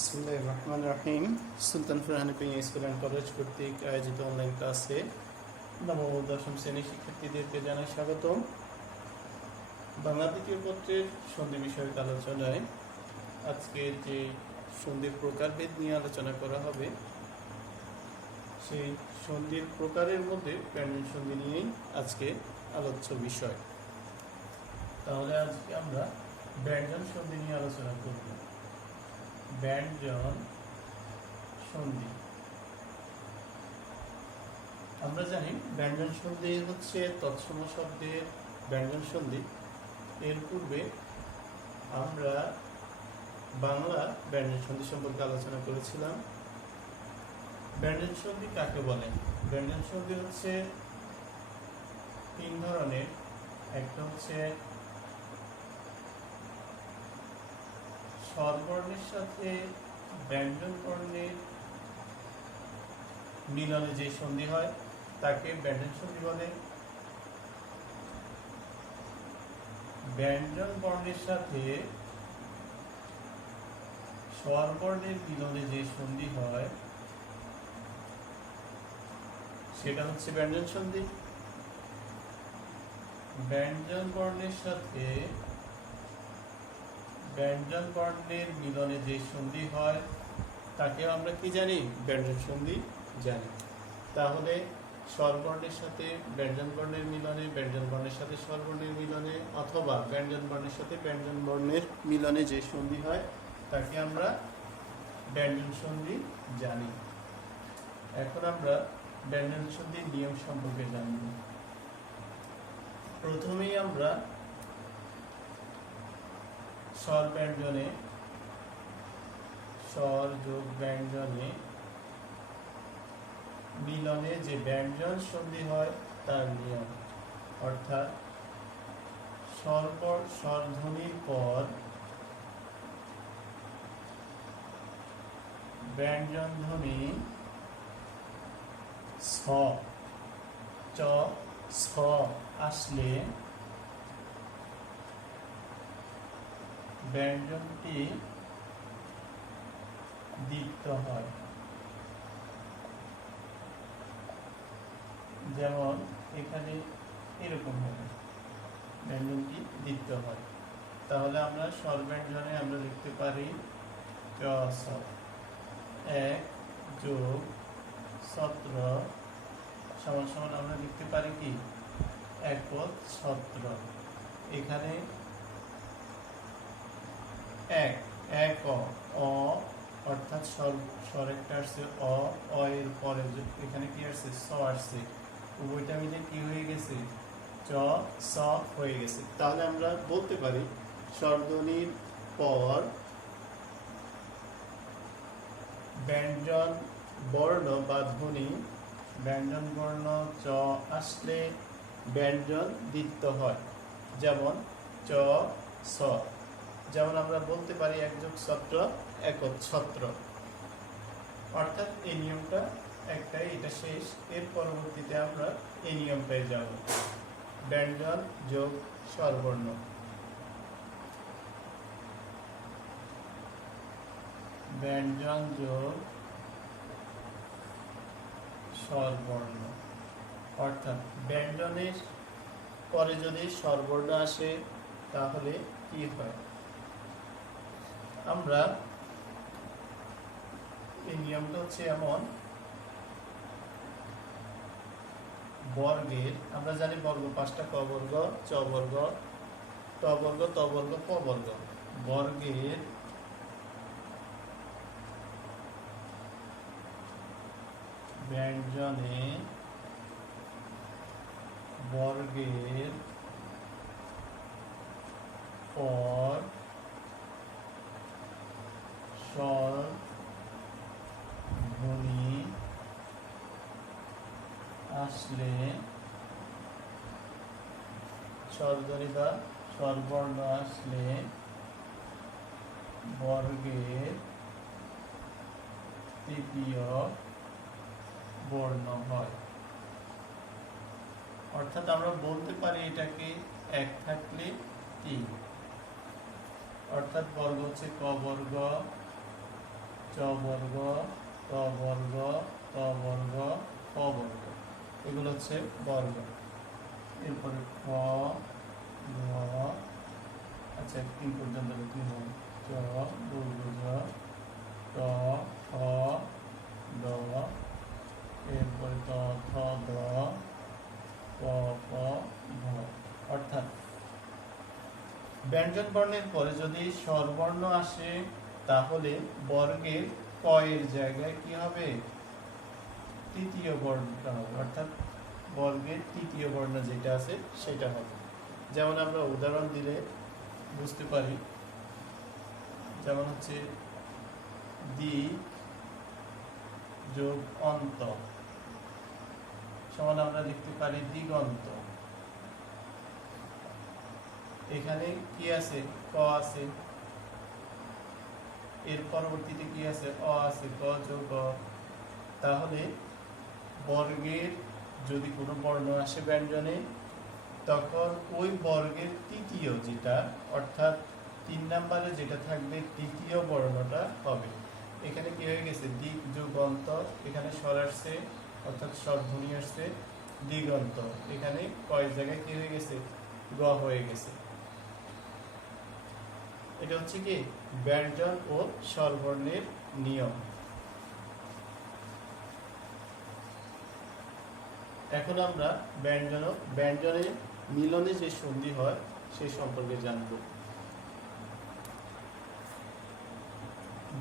বিসমিল্লাহির রহমানির রহিম। সুলতান Farhan কুইয়া school and college কর্তৃক আয়োজিত অনলাইন ক্লাসে নবম ও দশম শ্রেণীর শিক্ষার্থীদেরকে জানাই স্বাগতম। বাংলা দ্বিতীয় পত্রের সন্ধি বিষয়ক আলোচনায় আজকে যে সন্ধির প্রকারভেদ নিয়ে আলোচনা করা হবে, সেই সন্ধির প্রকারের মধ্যে ব্যঞ্জন সন্ধি নিয়েই আজকে আলোচ্য বিষয়। তাহলে আজকে আমরা ব্যঞ্জন সন্ধি নিয়ে আলোচনা করব। ব্যঞ্জন সন্ধি আমরা জানি ব্যঞ্জন সন্ধি হচ্ছে তৎসম শব্দের ব্যঞ্জন সন্ধি। এর পূর্বে আমরা বাংলা ব্যঞ্জন সন্ধি সম্পর্কে আলোচনা করেছিলাম। ব্যঞ্জন সন্ধি কাকে বলে? ব্যঞ্জন সন্ধি হচ্ছে তিন ধরনের। একটা হচ্ছে স্বরবর্ণের সাথে ব্যঞ্জন বর্ণের মিলনে যে সন্ধি হয় তাকে ব্যঞ্জন সন্ধি বলে। ব্যঞ্জন বর্ণের সাথে স্বরবর্ণের মিলনে যে সন্ধি হয় সেটা হচ্ছে ব্যঞ্জন সন্ধি। ব্যঞ্জন বর্ণের সাথে ব্যঞ্জন বর্ণের মিলনে যে সন্ধি হয় তাকে আমরা কি জানি? ব্যঞ্জন সন্ধি জানি। তাহলে স্বরবর্ণের সাথে ব্যঞ্জন বর্ণের মিলনে, ব্যঞ্জন বর্ণের সাথে স্বরবর্ণের মিলনে, অথবা ব্যঞ্জন বর্ণের সাথে ব্যঞ্জন বর্ণের মিলনে যে সন্ধি হয় তাকে আমরা ব্যঞ্জন সন্ধি জানি। এখন আমরা ব্যঞ্জন সন্ধির নিয়ম সম্পর্কে জানব। প্রথমেই আমরা স্বর ব্যঞ্জনে, স্বর যোগ ব্যঞ্জনে মিলনে যে ব্যঞ্জন সন্ধি হয় তার নিয়ম, অর্থাৎ স্বরধ্বনির পর ব্যঞ্জন ধ্বনি স, চ, ছ আসলে ব্যঞ্জনটি দ্বিত্ব হয়। যেমন এখানে এরকম হবে, ব্যঞ্জনটি দ্বিত্ব হয়। তাহলে আমরা স্বর ব্যঞ্জনে আমরা লিখতে পারি চ ছ, 1 যোগ 17 সমান সমান আমরা লিখতে পারি কি 1 পদ 17। এখানে এক অ অর্থাৎ স্বর একটা আসছে অ, এর পরে এখানে কি আসছে? স আসছে। উভয়টা মিলে কি হয়ে গেছে? চ স হয়ে গেছে। তাহলে আমরা বলতে পারি স্বরধ্বনির পর ব্যঞ্জন বর্ণ বা ধ্বনি, ব্যঞ্জন বর্ণ চ আসলে ব্যঞ্জন দ্বিত্ব হয়। যেমন চ স, যেমন আমরা বলতে পারি 1 যোগ 17 একচ্ছত্র। অর্থাৎ এই নিয়মটা একটাই, এটা শেষ। এর পরবর্তীতে আমরা এই নিয়মটাই যাব, ব্যঞ্জন যোগ স্বরবর্ণ। ব্যঞ্জন যোগ স্বরবর্ণ অর্থাৎ ব্যঞ্জনের পরে যদি স্বরবর্ণ আসে তাহলে কি হয়? আমরা এই নিয়মটা হচ্ছে এমন, বর্গের আমরা জানি বর্গ 5টা, ক বর্গ, চ বর্গ, ট বর্গ, ত বর্গ, প বর্গ। বর্গের ব্যঞ্জনে বর্গের পর স্বর ধ্বনি আসলে, স্বরধ্বনি বা স্বরবর্ণ আসলে বর্গের তৃতীয় বর্ণ হয়। অর্থাৎ আমরা বলতে পারি এটাকে 1 থাকলে 3, অর্থাৎ বর্গ হচ্ছে ক বর্গ, চ চ বর্গ, ত বর্গ, ত বর্গ, ক বর্গ, এগুলো হচ্ছে বর্গ। এরপরে খ, গ, আচ্ছা 3 পর্যন্ত লিখতে হবে। চ বর্গ, ট, ঠ, ড, এরপরে ত, থ, দ, প, প, ভ। অর্থাৎ ব্যঞ্জন বর্ণের পরে যদি স্বরবর্ণ আসে তাহলে বর্গের ক এর জায়গায় কি হবে? তৃতীয় বর্ণটা হবে, অর্থাৎ বর্গের তৃতীয় বর্ণ যেটা আছে সেটা হবে। যেমন আমরা উদাহরণ দিলে বুঝতে পারি, যেমন হচ্ছে দিক যোগ অন্ত সমান আমরা লিখতে পারি দিগন্ত। এখানে কি আছে? ক আছে, এর পরবর্তীতে কি আছে? অ আছে, ক যোগ অ। তাহলে বর্গের যদি কোনো বর্ণ আসে ব্যঞ্জনে, তখন ওই বর্গের তৃতীয় যেটা, অর্থাৎ 3 নম্বরে যেটা থাকবে তৃতীয় বর্ণটা হবে। এখানে কি হয়ে গেছে? দিক যোগ অন্ত, এখানে স্বর আসছে অর্থাৎ স্বরধ্বনি আসছে দিগন্ত। এখানে কয়েক জায়গায় কি হয়ে গেছে? গ হয়ে গেছে। এটা হচ্ছে কি ব্যঞ্জন ও স্বরবর্ণের নিয়ম। এখন আমরা ব্যঞ্জনে মিলনে যে সন্ধি হয় সে সম্পর্কে জানব।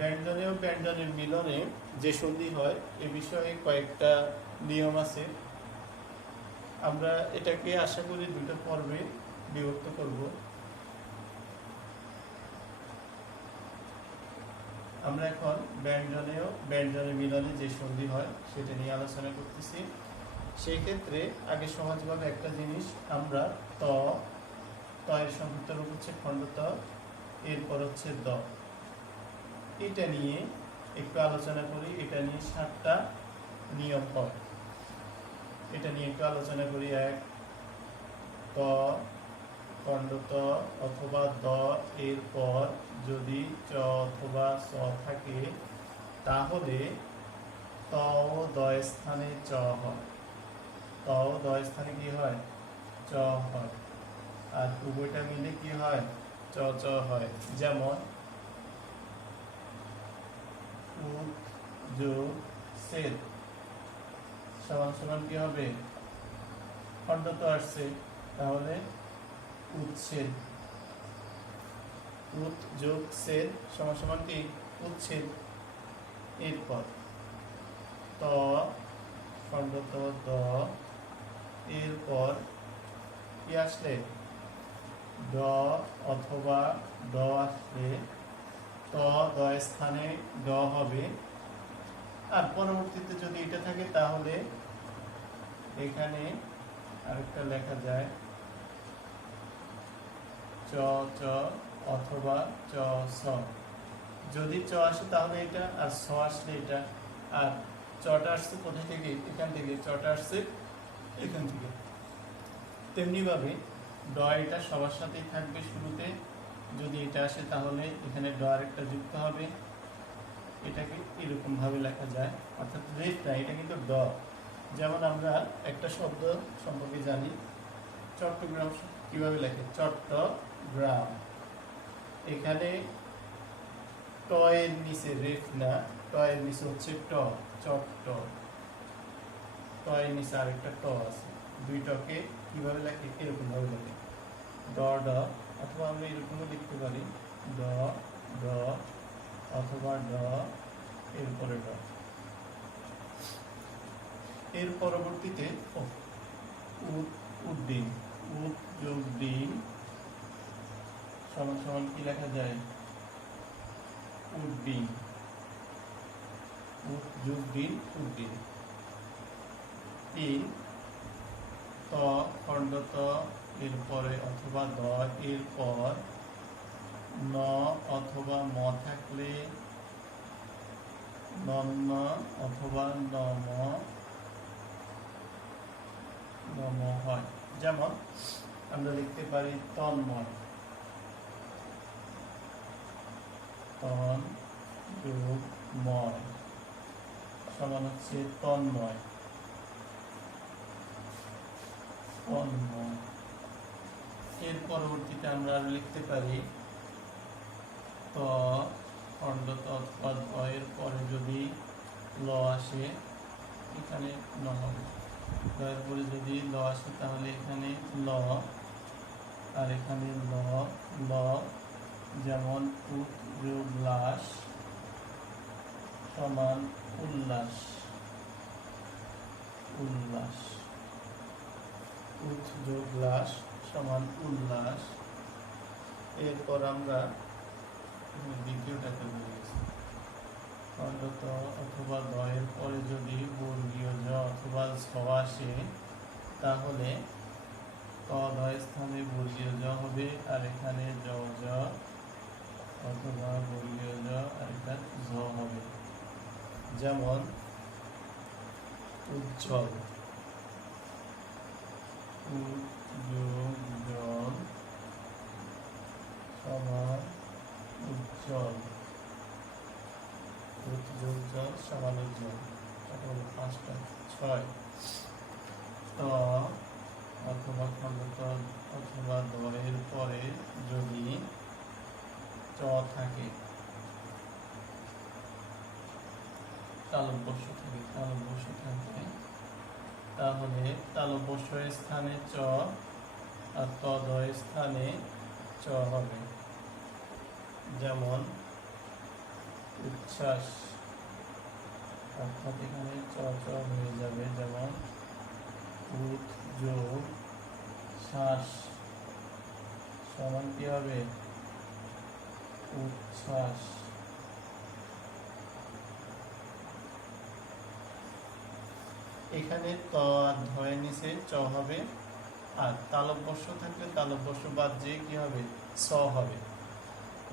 ব্যঞ্জনে ও ব্যঞ্জনের মিলনে যে সন্ধি হয় এ বিষয়ে কয়েকটা নিয়ম আছে। আমরা এটাকে আশা করি 2টা পর্বে বিভক্ত করব। আমরা এখন ব্যঞ্জনে ও ব্যঞ্জনের মিলনে যে সন্ধি হয় সেটা নিয়ে আলোচনা করতেছি। সেই ক্ষেত্রে আগে সহজভাবে একটা জিনিস আমরা ত এর সংক্ষিপ্ত রূপ হচ্ছে খণ্ড ত, এরপর হচ্ছে দ, এটা নিয়ে একটু আলোচনা করি। এটা নিয়ে 7টা নিয়ম হয়, এটা নিয়ে একটু আলোচনা করি। 1, ত খণ্ড ত অথবা দ এরপর যদি চ অথবা স থাকে তাহলে ত ও দ স্থানে চ হয়, ত ও দ স্থানে কি হয়? চ হয়। আর উভয়টা মিলে কি হয়? চ চ হয়। যেমন উৎ যোগ ছেদ সমান সমান কি হবে? খণ্ড তো আসছে, তাহলে উচ্ছেদ। উৎ যোগ ছেদ সমান সমান কি? উচ্ছেদ। এরপর ত খণ্ড ত দ, এরপর কি আসলে? ড অথবা ড আসলে ত দ স্থানে ড হবে। আর পরবর্তীতে যদি এটা থাকে তাহলে এখানে আরেকটা লেখা যায় চ চ অথবা চ স। যদি চ আসে তাহলে এটা, আর স আসলে এটা। আর চটা আসছে কোথা থেকে? এখান থেকে। চটা আসছে এখান থেকে। তেমনি ভাবে ড এটা সবার সাথেই থাকবে শুরুতে। যদি এটা আসে তাহলে এখানে ড আরেকটা যুক্ত হবে। এটাকে এরকম ভাবে লেখা যায়, অর্থাৎ রেফ না, এটা কিন্তু ড। যেমন আমরা একটা শব্দ সম্পর্কে জানি, চট্টগ্রাম কিভাবে লেখে? চট্টগ্রাম। এখানে ট এর নিচে রেফ না, ট এর নিচে হচ্ছে ট, চট্ট। ট এর নিচে আরেকটা ট আছে। 2 টকে কিভাবে লেখে? এরকম ভাবে লেখে ড ড, অথবা আমরা এরকমও লিখতে পারি ড ড অথবা ড এরপরে ড। এর পরবর্তীতে উদ্দিন, উদ যোগ দিন সমান সমান কি লেখা যায়? উদ্দিন। উদ যোগ দিন উদ্দিন। 3 ত খণ্ড ত এরপরে অথবা দ এরপর ন অথবা ম থাকলে নন্ন অথবা নম নম হয়। যেমন আমরা লিখতে পারি তন্ময়, তন যোগ ময় সমান হচ্ছে তন্ময়। তন্ময় এর পরবর্তীতে আমরা লিখতে পারি ত খণ্ডত অথবা এর পরে যদি ল আসে এখানে ন হবে। এর পরে যদি ল আসে তাহলে এখানে ল, আর এখানে ল ল, যেমন উত যোগ লাস সমান উল্লাস। উল্লাস, উত যোগ লাস সমান উল্লাস। এরপর আমরা দ্বিতীয়টাকে বলেছি খণ্ডত অথবা দয়ের পরে যদি বর্গীয় জ অথবা ঝ আসে তাহলে ক দয় স্থানে বর্গীয় জ হবে, আর এখানে জ জ অথবা বর্গীয় জ আর এটা ঝ হবে। যেমন উজ্জ্বল, উজ্জ্বল সমান উজ্জ্বল। উজ্জ্বল সমান উজ্জ্বল। পাঁচটা। 6 ত অথবা খণ্ডত অথবা দয়ের পরে যদি চ থাকে, তালব্যস্য থাকে তাহলে তালব্যস্যের স্থানে চ আর তদয়ের স্থানে চ হবে। যেমন উচ্ছ্বাস, অর্থাৎ এখানে চ চ হয়ে যাবে। যেমন উত যোগ শ্বাস সমান কি হবে? উচ্ছ্বাস। এখানে ত আর ধয়ের নিচে চ হবে, আর তালব্যস্য থাকলে তালব্যস্য বাদ দিয়ে কি হবে? স হবে।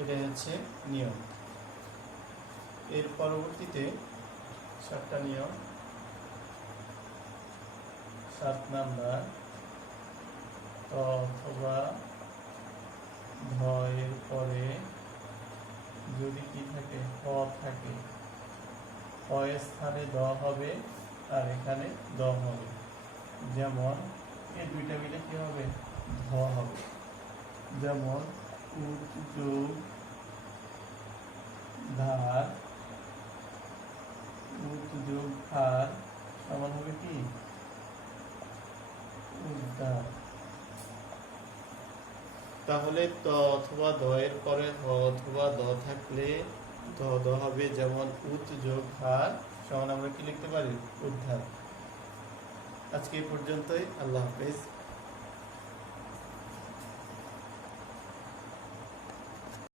এটাই হচ্ছে নিয়ম। এর পরবর্তীতে 7টা নিয়ম। 7 নাম্বার ত অথবা ধ এর পরে যদি কি থাকে? হ থাকে, হ এর স্থানে দ হবে, আর এখানে দ হবে। যেমন এই দুইটা মিলে কি হবে? ধ হবে। যেমন উত যোগ ধার, উত যোগ ধার সমান হবে কি? উদ্ধার। তাহলে ত অথবা দ এর পরে হ অথবা দ থাকলে দ হবে। যেমন উত যোগ ধার সমান আমরা কি লিখতে পারি? উদ্ধার। আজকে এই পর্যন্তই। আল্লাহ হাফেজ।